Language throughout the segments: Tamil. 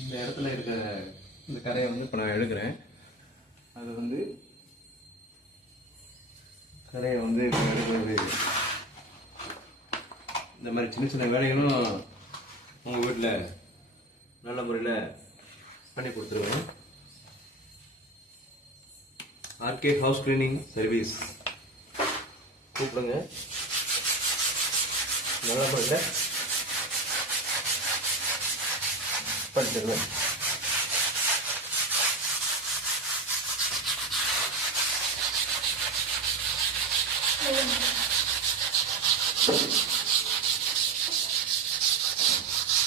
இந்த இடத்துல இருக்க இந்த கரையை வந்து இப்போ நான் எடுக்கிறேன். அது வந்து கரையை வந்து இப்போ எடுக்கிறது. இந்த மாதிரி சின்ன சின்ன வேலைகளும் உங்கள் வீட்டில் நல்ல முறையில் பண்ணி கொடுத்துருவேன். ஆர்கே ஹவுஸ் கிளீனிங் சர்வீஸ் கூப்பிடுங்க. நல்ல முறையில் பண்ணிட்டுருவேன்.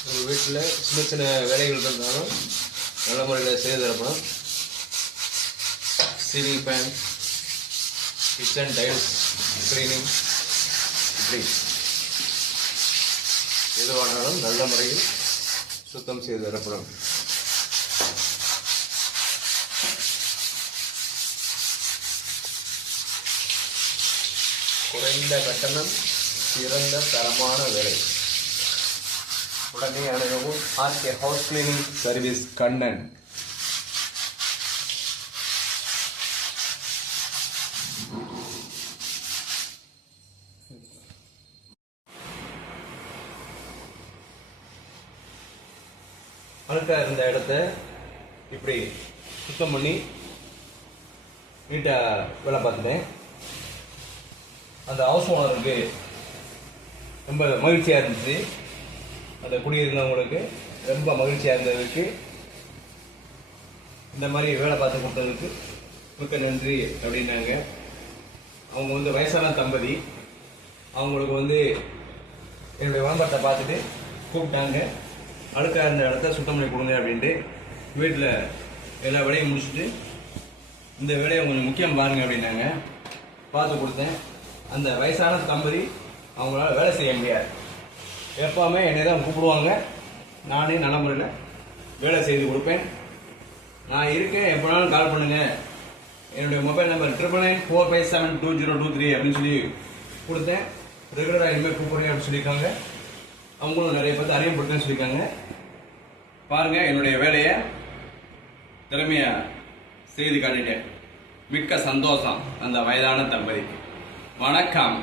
உங்கள் வீட்டில் சின்ன சின்ன வேலைகள் இருந்தாலும் நல்ல முறையில் செய்து தரப்படும். Ceiling fan, kitchen tiles cleaning, இப்படி எதுவானாலும் நல்ல முறையில் சுத்தம் செய்து தரப்படும். குறைந்த கட்டணம், சிறந்த தரமான வேலை. உடனே அணுகவும் RK house cleaning service Kannan. அழுக்கா இருந்த இடத்த இப்படி சுத்தம் பண்ணி நீட்டாக வேலை பார்த்துட்டேன். அந்த ஹவுஸ் ஓனருக்கு ரொம்ப மகிழ்ச்சியாக இருந்துச்சு. அந்த குடியிருந்தவங்களுக்கு ரொம்ப மகிழ்ச்சியாக இருந்ததுக்கு, இந்த மாதிரி வேலை பார்த்து கொடுத்ததுக்கு மிக்க நன்றி அப்படின்னாங்க. அவங்க வந்து வயசான தம்பதி. அவங்களுக்கு வந்து என்னுடைய விளம்பரத்தை பார்த்துட்டு கூப்பிட்டாங்க. அழுக்காக இருந்த இடத்த சுத்தம் பண்ணி கொடுங்க அப்படின்ட்டு. வீட்டில் எல்லா வேலையும் முடிச்சுட்டு இந்த வேலையை கொஞ்சம் முக்கியம் பாருங்க அப்படின்னாங்க. பார்த்து கொடுத்தேன். அந்த வயசான தம்பதி அவங்களால வேலை செய்ய முடியாது. எப்போவுமே என்னை தான் கூப்பிடுவாங்க. நானே நல்ல முறையில் வேலை செய்து கொடுப்பேன். நான் இருக்கேன், எப்போனாலும் கால் பண்ணுங்கள். என்னுடைய மொபைல் நம்பர் 9994572023 அப்படின்னு சொல்லி கொடுத்தேன். ரெகுலராக இனிமேல் கூப்பிடுங்க அப்படின்னு சொல்லியிருக்காங்க. அவங்களும் நிறைய பேர் அறியப்படுத்துன்னு சொல்லியிருக்காங்க. பாருங்கள், என்னுடைய வேலையை திறமையாக செய்து காட்டிட்டேன். மிக்க சந்தோஷம் அந்த வயதான தம்பதிக்கு. வணக்கம்.